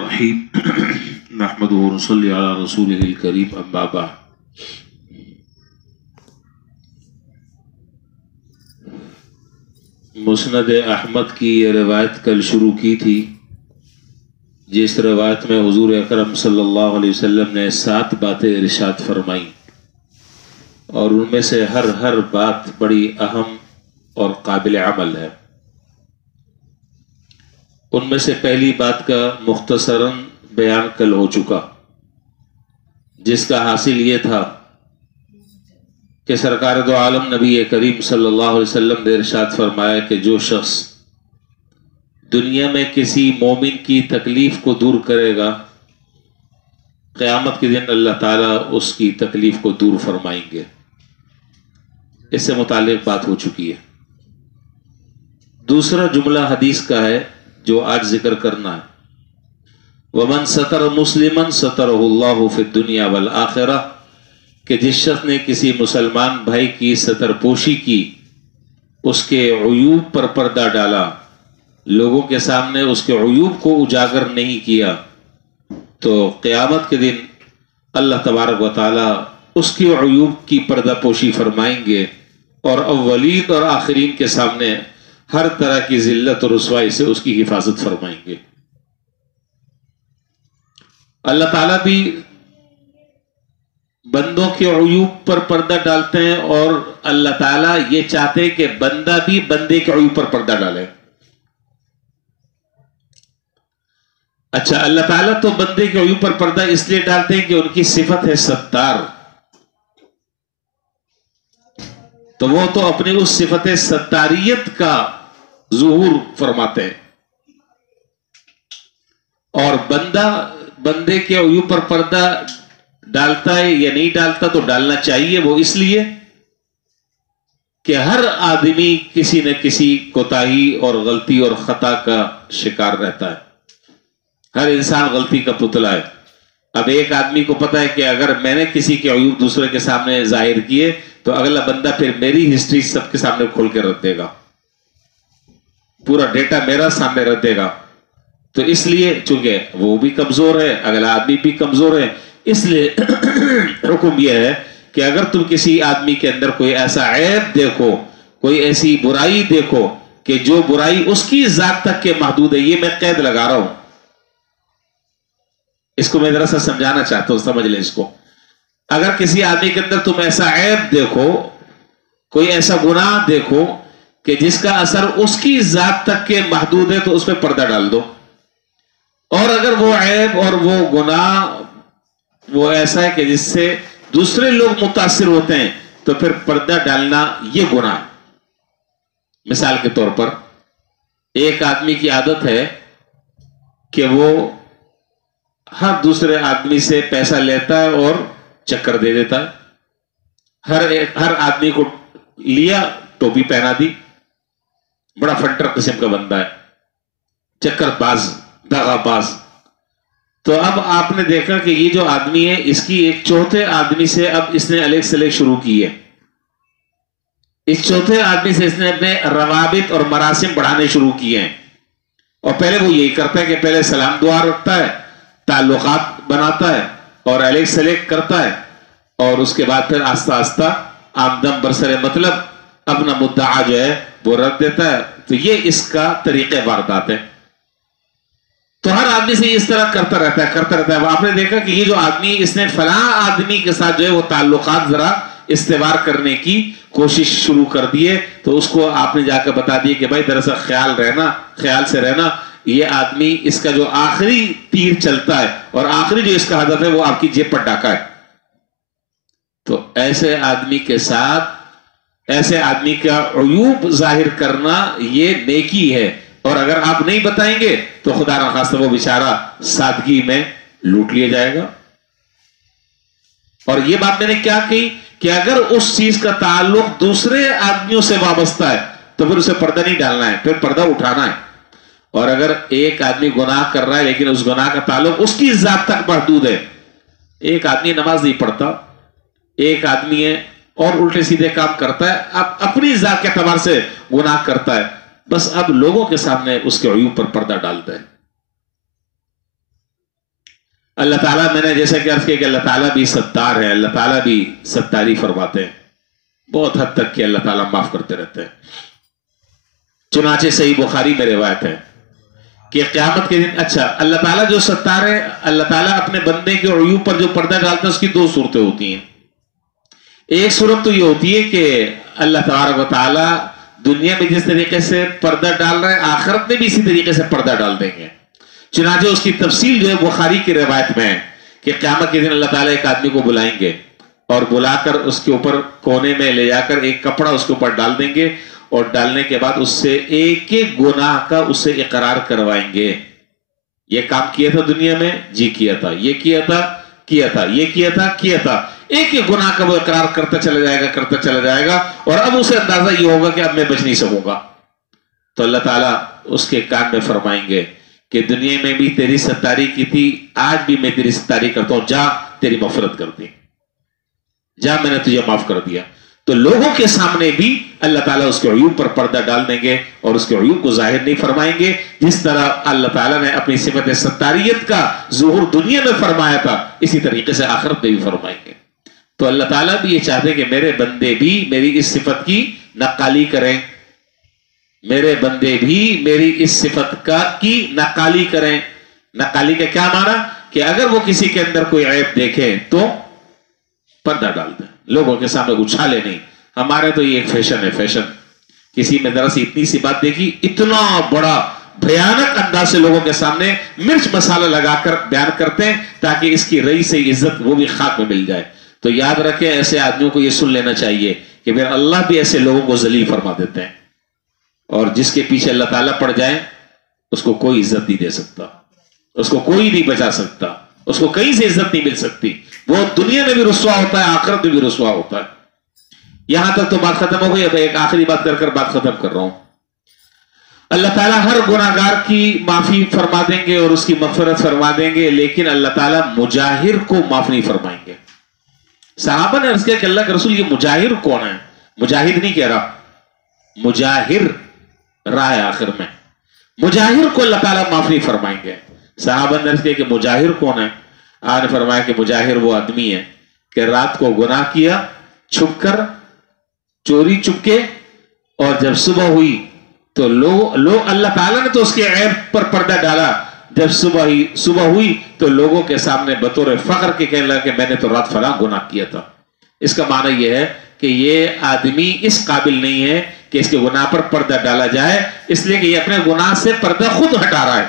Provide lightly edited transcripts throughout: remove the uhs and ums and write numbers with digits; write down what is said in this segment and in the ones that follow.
الرحیم نحمدہ ونصلی علی رسولہ الکریم اما بعد۔ مسند احمد کی یہ روایت کل شروع کی تھی، جس روایت میں حضور اکرم صلی اللہ علیہ وسلم نے 7 باتیں ارشاد فرمائیں، اور ان میں سے ہر بات بڑی اہم اور قابل عمل ہے۔ ان میں سے پہلی بات کا مختصراً بیان کل ہو چکا، جس کا حاصل یہ تھا کہ سرکار دو عالم نبی کریم صلی اللہ علیہ وسلم نے ارشاد فرمایا کہ جو شخص دنیا میں کسی مومن کی تکلیف کو دور کرے گا، قیامت کے دن اللہ تعالیٰ اس کی تکلیف کو دور فرمائیں گے۔ اس سے متعلق بات ہو چکی ہے۔ دوسرا جملہ حدیث کا ہے جو آج ذکر کرنا ہے، وَمَنْ سَتَرَ مُسْلِمًا سَتَرَهُ اللَّهُ فِي الدُّنْيَا وَالْآخِرَةِ، کہ جس شخص نے کسی مسلمان بھائی کی ستر پوشی کی، اس کے عیوب پر پردہ ڈالا، لوگوں کے سامنے اس کے عیوب کو اجاگر نہیں کیا، تو قیامت کے دن اللہ تبارک و تعالی اس کی عیوب کی پردہ پوشی فرمائیں گے، اور اولین اور آخرین کے سامنے ہر طرح کی ذلت اور رسوائی سے اس کی حفاظت فرمائیں گے۔ اللہ تعالیٰ بھی بندوں کے عیوب پر پردہ ڈالتے ہیں، اور اللہ تعالیٰ یہ چاہتے ہیں کہ بندہ بھی بندے کے عیوب پر پردہ ڈالے۔ اچھا، اللہ تعالیٰ تو بندے کے عیوب پر پردہ اس لیے ڈالتے ہیں کہ ان کی صفت ہے ستار، تو وہ تو اپنی اس صفت ستاریت کا ظہور فرماتے ہیں، اور بندہ بندے کے عیوب پر پردہ ڈالتا ہے یا نہیں ڈالتا، تو ڈالنا چاہیے۔ وہ اس لیے کہ ہر آدمی کسی نہ کسی کوتاہی اور غلطی اور خطا کا شکار رہتا ہے۔ ہر انسان غلطی کا پتلا ہے۔ اب ایک آدمی کو پتا ہے کہ اگر میں نے کسی کے عیوب دوسرے کے سامنے ظاہر کیے تو اگلا بندہ پھر میری ہسٹری سب کے سامنے کھول کے رکھ دے گا، پورا ڈیٹا میرا سامنے رکھ دے گا۔ تو اس لیے چونکہ وہ بھی کمزور ہے، اگلا آدمی بھی کمزور ہے، اس لیے حکم یہ ہے کہ اگر تم کسی آدمی کے اندر کوئی ایسا عیب دیکھو، کوئی ایسی برائی دیکھو کہ جو برائی اس کی ذات تک کے محدود ہے، یہ میں قید لگا رہا ہوں، اس کو میں ذرا سا سمجھانا چاہتا ہوں، سمجھ لیں اس کو۔ اگر کسی آدمی کے اندر تم ایسا عیب دیکھو، کوئی ایسا گناہ دیکھو کہ جس کا اثر اس کی ذات تک کے محدود ہے، تو اس پہ پردہ ڈال دو۔ اور اگر وہ عیب اور وہ گناہ وہ ایسا ہے کہ جس سے دوسرے لوگ متاثر ہوتے ہیں، تو پھر پردہ ڈالنا یہ گناہ ہے۔ مثال کے طور پر ایک آدمی کی عادت ہے کہ وہ ہر دوسرے آدمی سے پیسہ لیتا ہے اور چکر دے دیتا ہے۔ ہر آدمی کو لیا، ٹوپی پہنا دی، بڑا فنٹر قسم کا بندہ ہے، چکر باز، دغا باز۔ تو اب آپ نے دیکھا کہ یہ جو آدمی ہے، اس کی ایک چوتھے آدمی سے اب اس نے الیگ سلیگ شروع کی ہے۔ اس چوتھے آدمی سے اس نے اپنے روابط اور مراسم بڑھانے شروع کیے ہیں، اور پہلے وہ یہی کرتا ہے کہ پہلے سلام دعا رکھتا ہے، تعلقات بناتا ہے اور الیگ سلیگ کرتا ہے، اور اس کے بعد پھر آہستہ آہستہ آمدم برسر مطلب اپنا مدعا جو ہے وہ رکھ دیتا ہے۔ تو یہ اس کا طریقہ واردات ہے۔ تو ہر آدمی سے اس طرح کرتا رہتا ہے۔ آپ نے دیکھا کہ یہ جو آدمی، اس نے فلاں آدمی کے ساتھ جو ہے وہ تعلقات ذرا استوار کرنے کی کوشش شروع کر دیے، تو اس کو آپ نے جا کے بتا دیے کہ بھائی دراصل خیال سے رہنا، یہ آدمی اس کا جو آخری تیر چلتا ہے اور آخری جو اس کا ہدف ہے وہ آپ کی جیب پر ڈاکہ ہے۔ تو ایسے آدمی کے ساتھ ایسے آدمی کا عیوب ظاہر کرنا یہ نیکی ہے، اور اگر آپ نہیں بتائیں گے تو خدا نخواستہ وہ بیچارہ سادگی میں لوٹ لیا جائے گا۔ اور یہ بات میں نے کیا کہی کہ اگر اس چیز کا تعلق دوسرے آدمیوں سے وابستہ ہے تو پھر اسے پردہ نہیں ڈالنا ہے، پھر پردہ اٹھانا ہے۔ اور اگر ایک آدمی گناہ کر رہا ہے لیکن اس گناہ کا تعلق اس کی ذات تک محدود ہے، ایک آدمی نماز نہیں پڑھتا، ایک آدمی ہے اور الٹے سیدھے کام کرتا ہے، اب اپنی ذات کے اعتبار سے گناہ کرتا ہے، بس اب لوگوں کے سامنے اس کے عیوب پر پردہ ڈالتا ہے۔ اللہ تعالیٰ، میں نے جیسا کہ عرض کیا کہ اللہ تعالیٰ بھی ستار ہے، اللہ تعالیٰ بھی ستاری فرماتے ہیں، بہت حد تک کہ اللہ تعالیٰ معاف کرتے رہتے ہیں۔ چنانچہ صحیح بخاری میں روایت ہے کہ قیامت کے دن، اچھا اللہ تعالیٰ جو ستار ہے، اللہ تعالیٰ اپنے بندے کے عیوب پر جو پردہ ڈالتا ہے اس کی دو صورتیں ہوتی ہیں۔ ایک صورت تو یہ ہوتی ہے کہ اللہ تبارک و تعالیٰ دنیا میں جس طریقے سے پردہ ڈال رہے ہیں آخرت میں بھی اسی طریقے سے پردہ ڈال دیں گے۔ چنانچہ اس کی تفصیل جو ہے بخاری کی روایت میں ہے کہ قیامت کے دن اللہ تعالیٰ ایک آدمی کو بلائیں گے اور بلا کر اس کے اوپر کونے میں لے جا کر ایک کپڑا اس کے اوپر ڈال دیں گے، اور ڈالنے کے بعد اس سے ایک ایک گناہ کا اس سے اقرار کروائیں گے۔ یہ کام کیا تھا دنیا میں، جی کیا تھا، یہ کیا تھا، کیا تھا، یہ کیا تھا، کیا تھا، ایک ایک گناہ کا وہ اقرار کرتا چلا جائے گا، کرتا چلا جائے گا، اور اب اسے اندازہ یہ ہوگا کہ اب میں بچ نہیں سکوں گا۔ تو اللہ تعالیٰ اس کے کان میں فرمائیں گے کہ دنیا میں بھی تیری ستاری کی تھی، آج بھی میں تیری ستاری کرتا ہوں، جا تیری مغفرت کر دی، جا میں نے تجھے معاف کر دیا۔ تو لوگوں کے سامنے بھی اللہ تعالیٰ اس کے عیوب پر پردہ ڈال دیں گے اور اس کے عیوب کو ظاہر نہیں فرمائیں گے، جس طرح اللہ تعالیٰ نے اپنی صفت ستاریت کا ظہور دنیا میں فرمایا تھا، اسی طریقے سے آخرت میں بھی فرمائیں گے۔ تو اللہ تعالیٰ بھی یہ چاہتے ہیں کہ میرے بندے بھی میری اس صفت کی نقالی کریں، میرے بندے بھی میری اس صفت کی نقالی کریں۔ نقالی کا کیا معنی؟ کہ اگر وہ کسی کے اندر کوئی عیب دیکھے تو پردہ ڈال دیں، لوگوں کے سامنے اچھالے نہیں۔ ہمارے تو یہ ایک فیشن ہے، فیشن، کسی میں ذرا سی اتنی سی بات دیکھی، اتنا بڑا بھیانک انداز سے لوگوں کے سامنے مرچ مسالہ لگا کر بیان کرتے ہیں تاکہ اس کی رئی سے عزت وہ بھی خاک میں مل جائے۔ تو یاد رکھیں، ایسے آدمیوں کو یہ سن لینا چاہیے کہ پھر اللہ بھی ایسے لوگوں کو ذلیل فرما دیتے ہیں، اور جس کے پیچھے اللہ تعالیٰ پڑ جائے اس کو کوئی عزت نہیں دے سکتا، اس کو کوئی نہیں بچا سکتا، اس کو کہیں سے عزت نہیں مل سکتی، وہ دنیا میں بھی رسوا ہوتا ہے، آخرت میں بھی رسوا ہوتا ہے۔ یہاں تک تو بات ختم ہو گئی، اب ایک آخری بات کر بات ختم کر رہا ہوں۔ اللہ تعالیٰ ہر گناہ گار کی معافی فرما دیں گے اور اس کی مغفرت فرما دیں گے، لیکن اللہ تعالیٰ مجاہر کو معاف نہیں فرمائیں گے۔ صحابہ نے عرض کیا کہ اللہ کے رسول یہ مجاہر کون ہے؟ مجاہد نہیں کہہ رہا، مجاہر راہ ہے آخر میں، مجاہر کو اللہ تعالیٰ معاف نہیں فرمائیں گے۔ صحابہ نے عرض کیا کہ مجاہر کون ہے؟ آپ نے فرمایا کہ مجاہر وہ آدمی ہے کہ رات کو گناہ کیا چھپ کر، چوری چپکے، اور جب صبح ہوئی تو لوگ اللہ تعالیٰ نے تو اس کے عیب پر پردہ ڈالا، جب صبح ہوئی تو لوگوں کے سامنے بطور فخر کے کہنے لگا کہ میں نے تو رات فلاں گناہ کیا تھا۔ اس کا معنی یہ ہے کہ یہ آدمی اس قابل نہیں ہے کہ اس کے گناہ پر پردہ ڈالا جائے، اس لیے کہ یہ اپنے گناہ سے پردہ خود ہٹا رہا ہے،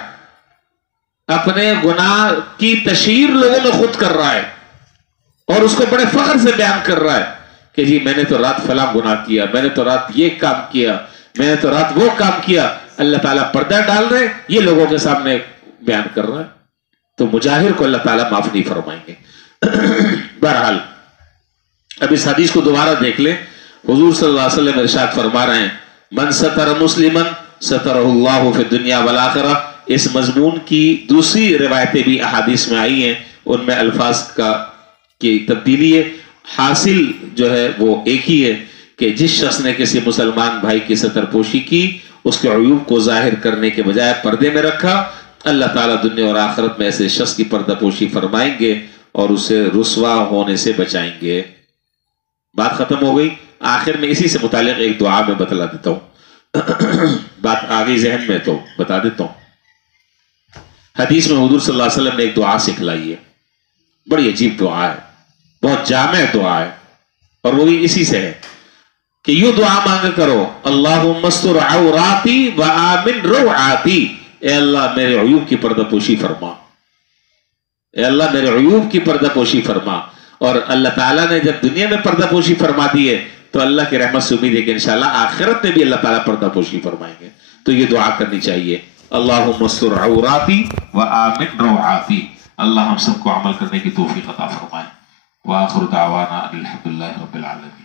اپنے گناہ کی تشہیر لوگوں میں خود کر رہا ہے، اور اس کو بڑے فخر سے بیان کر رہا ہے کہ جی میں نے تو رات فلاں گناہ کیا، میں نے تو رات یہ کام کیا، میں نے تو رات وہ کام کیا۔ اللہ تعالیٰ پردہ ڈال رہے، یہ لوگوں کے سامنے بیان کر رہا ہے، تو مجاہر کو اللہ تعالیٰ معاف نہیں فرمائیں گے۔ بہرحال اب اس حدیث کو دوبارہ دیکھ لیں، حضور صلی اللہ علیہ وسلم ارشاد فرما رہے ہیں من ستر مسلما سترہ اللہ فی الدنیا والآخرہ۔ اس مضمون کی دوسری روایتیں بھی احادیث میں آئی ہیں، ان میں الفاظ کی تبدیلی ہے، حاصل جو ہے وہ ایک ہی ہے کہ جس شخص نے کسی مسلمان بھائی کی ستر پوشی کی، اس کے عیوب کو ظاہر کرنے کے بجائے پردے میں رکھا، اللہ تعالیٰ دنیا اور آخرت میں ایسے شخص کی پردہ پوشی فرمائیں گے اور اسے رسوا ہونے سے بچائیں گے۔ بات ختم ہو گئی۔ آخر میں اسی سے متعلق ایک دعا میں بتلا دیتا ہوں، بات آگئی ذہن میں تو بتا دیتا ہوں۔ حدیث میں حضور صلی اللہ علیہ وسلم نے ایک دعا سکھلائی ہے، بڑی عجیب دعا ہے، بہت جامع دعا ہے، اور وہ بھی اسی سے ہے کہ یوں دعا مانگا کرو، اللہم استر عوراتی وآمن روعاتی، اے اللہ میرے عیوب کی پردہ پوشی فرما، اے اللہ میرے عیوب کی پردہ پوشی فرما۔ اور اللہ تعالیٰ نے جب دنیا میں پردہ پوشی فرما دی ہے تو اللہ کی رحمت سے امید ہے کہ انشاءاللہ آخرت میں بھی اللہ تعالیٰ پردہ پوشی فرمائیں گے۔ تو یہ دعا کرنی چاہیے، اللہم استر عوراتی وآمن روعاتی۔ اللہ ہم سب کو عمل کرنے کی توفیق عطا فرمائے۔ وآخر دعوانا الحمدللہ رب العالمین۔